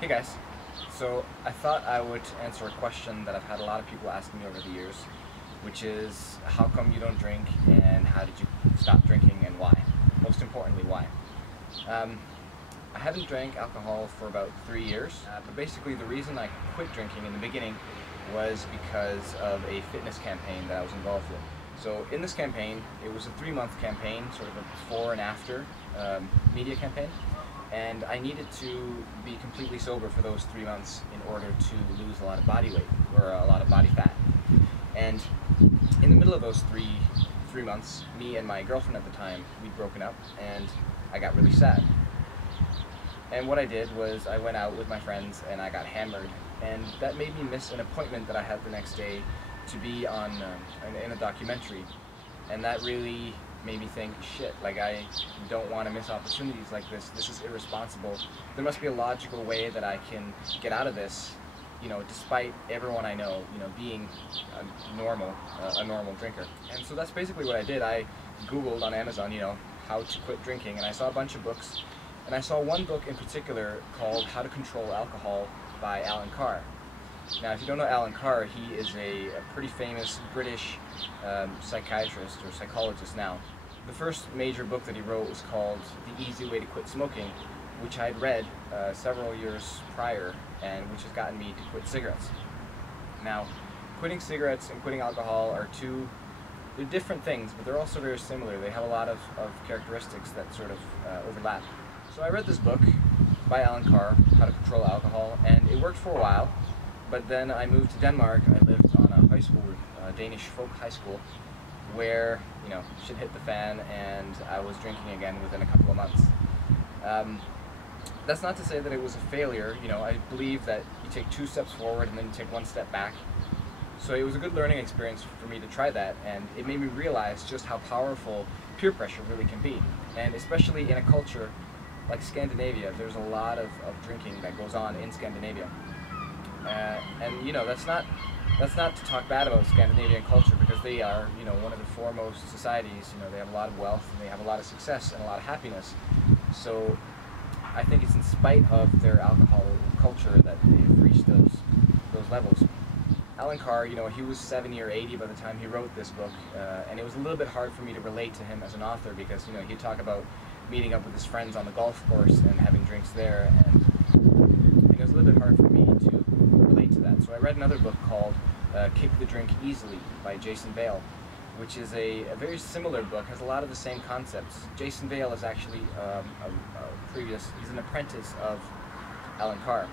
Hey guys, so I thought I would answer a question that I've had a lot of people asking me over the years, which is how come you don't drink and how did you stop drinking and why? Most importantly, why? I haven't drank alcohol for about 3 years, but basically the reason I quit drinking in the beginning was because of a fitness campaign that I was involved in. So in this campaign, it was a 3-month campaign, sort of a before and after media campaign. And I needed to be completely sober for those 3 months in order to lose a lot of body weight, or a lot of body fat. And in the middle of those three months, me and my girlfriend at the time, we'd broken up, and I got really sad. And what I did was I went out with my friends and I got hammered, and that made me miss an appointment that I had the next day to be on in a documentary. And that really made me think, shit, like I don't want to miss opportunities like this. This is irresponsible. There must be a logical way that I can get out of this, you know, despite everyone I know, you know, being a normal drinker. And so that's basically what I did. I Googled on Amazon, you know, how to quit drinking, and I saw a bunch of books, and I saw one book in particular called How to Control Alcohol by Carr. Now, if you don't know Alan Carr, he is a pretty famous British psychiatrist or psychologist now. The first major book that he wrote was called The Easyway to Quit Smoking, which I'd read several years prior, and which has gotten me to quit cigarettes. Now, quitting cigarettes and quitting alcohol are they're different things, but they're also very similar. They have a lot of characteristics that sort of overlap. So I read this book by Alan Carr, How to Control Alcohol, and it worked for a while. But then I moved to Denmark. I lived on a high school, Danish folk high school, where, you know, shit hit the fan and I was drinking again within a couple of months. That's not to say that it was a failure. You know, I believe that you take 2 steps forward and then you take 1 step back. So it was a good learning experience for me to try that, and it made me realize just how powerful peer pressure really can be. And especially in a culture like Scandinavia, there's a lot of drinking that goes on in Scandinavia. And you know, that's not to talk bad about Scandinavian culture, because they are, you know, one of the foremost societies. You know, they have a lot of wealth and they have a lot of success and a lot of happiness. So I think it's in spite of their alcohol culture that they've reached those levels. Alan Carr, you know, he was 70 or 80 by the time he wrote this book, and it was a little bit hard for me to relate to him as an author, because, you know, he'd talk about meeting up with his friends on the golf course and having drinks there, and it was a little bit hard for me to relate to that. So I read another book called Kick the Drink Easily by Jason Vale, which is a very similar book, has a lot of the same concepts. Jason Vale is actually he's an apprentice of Alan Carr.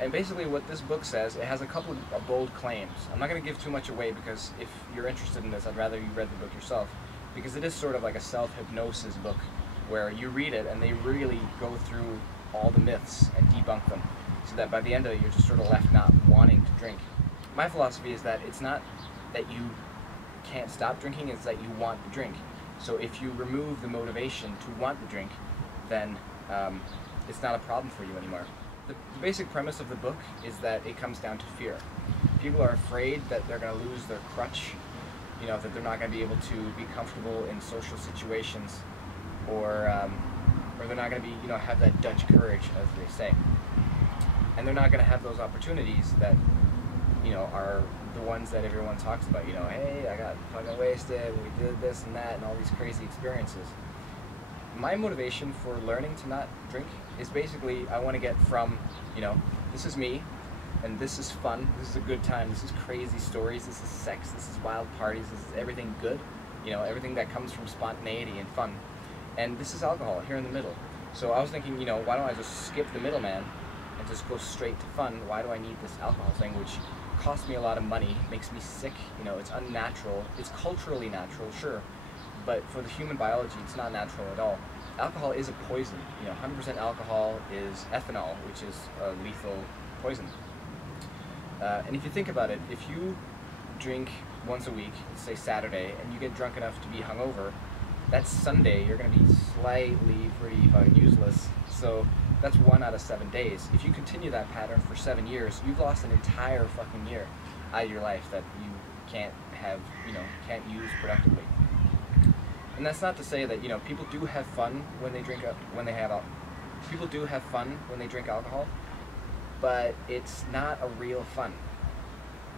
And basically what this book says, it has a couple of bold claims. I'm not going to give too much away, because if you're interested in this, I'd rather you read the book yourself, because it is sort of like a self-hypnosis book where you read it and they really go through all the myths and debunk them, so that by the end of it you're just sort of left not wanting to drink. My philosophy is that it's not that you can't stop drinking, it's that you want to drink. So if you remove the motivation to want to drink, then it's not a problem for you anymore. The basic premise of the book is that it comes down to fear. People are afraid that they're going to lose their crutch, you know, that they're not going to be able to be comfortable in social situations, or they're not going to be, you know, have that Dutch courage, as they say. And they're not going to have those opportunities that, you know, are the ones that everyone talks about. You know, hey, I got fucking wasted, we did this and that, and all these crazy experiences. My motivation for learning to not drink is basically, I want to get from, you know, this is me, and this is fun, this is a good time, this is crazy stories, this is sex, this is wild parties, this is everything good, you know, everything that comes from spontaneity and fun. And this is alcohol, here in the middle. So I was thinking, you know, why don't I just skip the middleman and just go straight to fun? Why do I need this alcohol thing, which costs me a lot of money, makes me sick, you know, it's unnatural, it's culturally natural, sure, but for the human biology, it's not natural at all. Alcohol is a poison. You know, 100% alcohol is ethanol, which is a lethal poison. And if you think about it, if you drink once a week, let's say Saturday, and you get drunk enough to be hungover, that's Sunday, you're going to be slightly pretty fucking useless. So that's 1 out of 7 days. If you continue that pattern for 7 years, you've lost an entire fucking year out of your life that you can't have, you know, can't use productively. And that's not to say that, you know, people do have fun when they drink up, when they have people do have fun when they drink alcohol, but it's not a real fun.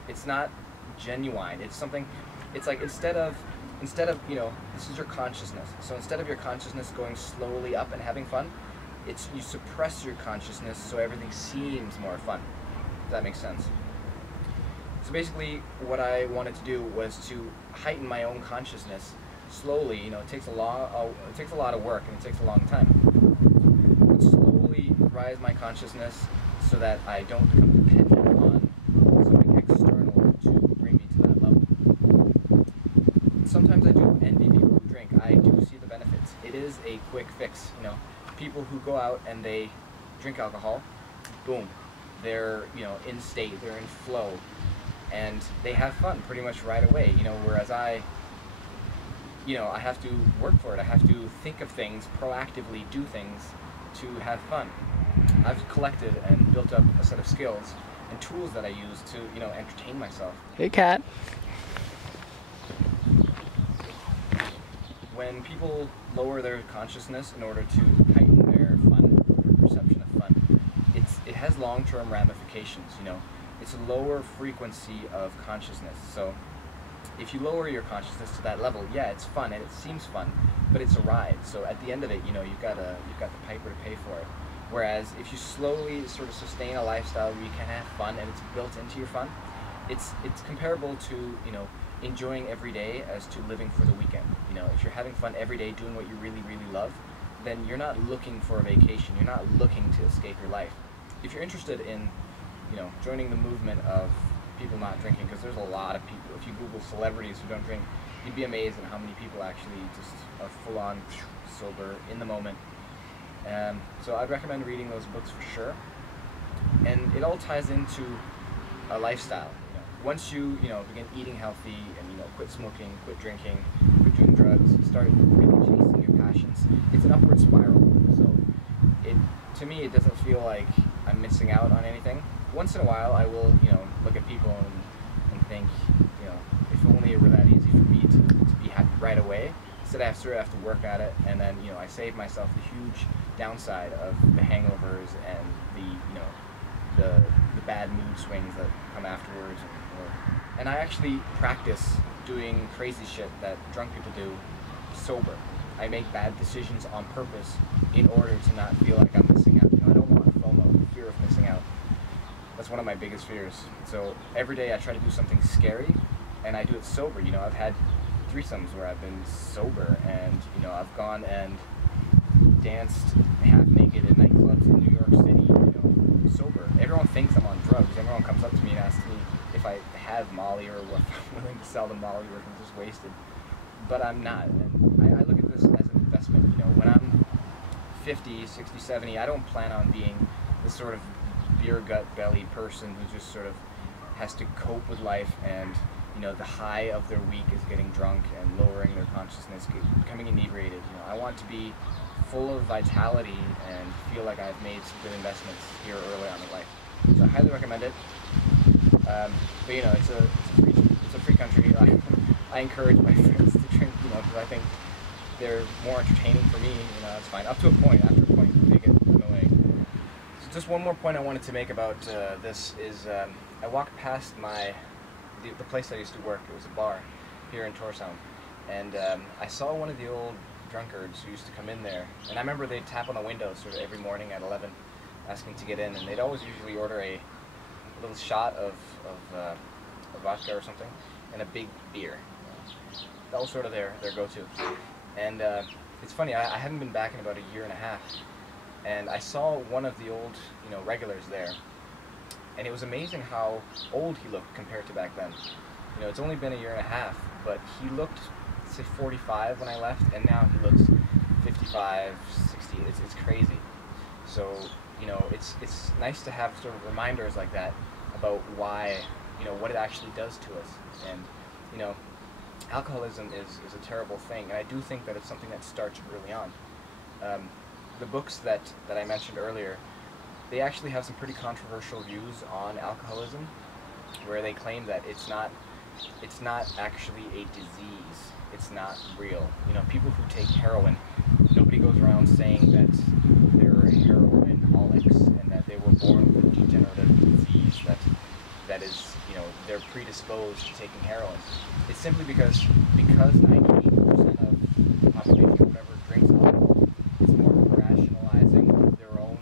It's not genuine. It's something, it's like instead of, this is your consciousness. So instead of your consciousness going slowly up and having fun, it's you suppress your consciousness so everything seems more fun. If that makes sense. So basically what I wanted to do was to heighten my own consciousness slowly. It takes a lot of work and it takes a long time. But slowly rise my consciousness so that I don't become dependent on something external to bring me to that level. Sometimes I do envy people who drink. I do see the benefits. It is a quick fix. People who go out and they drink alcohol, boom, they're in state, they're in flow, and they have fun pretty much right away. Whereas I have to work for it. I have to think of things, proactively do things to have fun. I've collected and built up a set of skills and tools that I use to entertain myself. Hey, cat. When people lower their consciousness in order to heighten their fun, their perception of fun, it has long-term ramifications. It's a lower frequency of consciousness. So if you lower your consciousness to that level, yeah, it's fun and it seems fun, but it's a ride. So at the end of it, you've got the piper to pay for it. Whereas if you slowly sort of sustain a lifestyle where you can have fun and it's built into your fun, it's comparable to enjoying every day as to living for the weekend. If you're having fun every day doing what you really, really love, then you're not looking for a vacation. You're not looking to escape your life. If you're interested in, joining the movement of people not drinking, because there's a lot of people. If you Google celebrities who don't drink, you'd be amazed at how many people actually just are full-on sober in the moment. So I'd recommend reading those books for sure. And it all ties into a lifestyle. Once you begin eating healthy and quit smoking, quit drinking, quit doing drugs, start really chasing your passions, it's an upward spiral. So to me, it doesn't feel like I'm missing out on anything. Once in a while, I will look at people and think, if only it were that easy for me to be happy right away. Instead, I have to work at it, and then I save myself the huge downside of the hangovers and the bad mood swings that come afterwards. And I actually practice doing crazy shit that drunk people do sober. I make bad decisions on purpose in order to not feel like I'm missing out. I don't want FOMO, the fear of missing out. That's one of my biggest fears. So every day I try to do something scary, and I do it sober. I've had threesomes where I've been sober, and I've gone and danced half naked in nightclubs in New York City, sober. Everyone thinks I'm on drugs. Everyone comes up to me and asks me if I have Molly or what I'm willing to sell them Molly or if I'm just wasted. But I'm not. And I look at this as an investment. When I'm 50, 60, 70, I don't plan on being this sort of beer gut belly person who just sort of has to cope with life, and the high of their week is getting drunk and lowering their consciousness, becoming inebriated. I want to be full of vitality and feel like I've made some good investments here early on in life. So I highly recommend it. But it's a free country. I encourage my friends to drink, because I think they're more entertaining for me. It's fine up to a point. After a point, they get annoying. So just one more point I wanted to make about this is I walked past the place I used to work. It was a bar here in Tórshavn, and I saw one of the old drunkards who used to come in there, and I remember they'd tap on the window sort of every morning at 11 asking to get in, and they'd always usually order a little shot of vodka or something and a big beer. That was sort of their go-to. And it's funny, I haven't been back in about a year and a half, and I saw one of the old regulars there, and it was amazing how old he looked compared to back then. It's only been a year and a half, but he looked, say, 45 when I left, and now he looks 55, 60. It's crazy. So it's nice to have sort of reminders like that about why, what it actually does to us. And alcoholism is a terrible thing, and I do think that it's something that starts early on. The books that I mentioned earlier, they actually have some pretty controversial views on alcoholism, where they claim that it's not actually a disease. It's not real. People who take heroin nobody goes around saying that they're heroinaholics and that they were born with a degenerative disease that is, you know, they're predisposed to taking heroin. It's simply because 98% of the population or whatever drinks alcohol, it's more rationalizing their own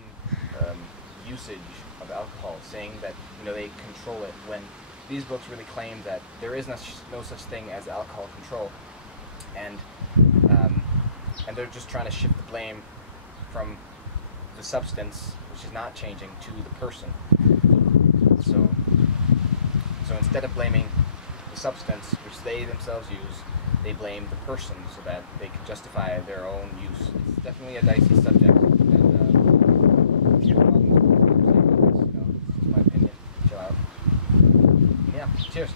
usage of alcohol, saying that, you know, they control it, when these books really claim that there is no such thing as alcohol control, and they're just trying to shift the blame from the substance, which is not changing, to the person. So instead of blaming the substance, which they themselves use, they blame the person so that they can justify their own use. It's definitely a dicey subject, and it's just my opinion. Chill out. Yeah, cheers.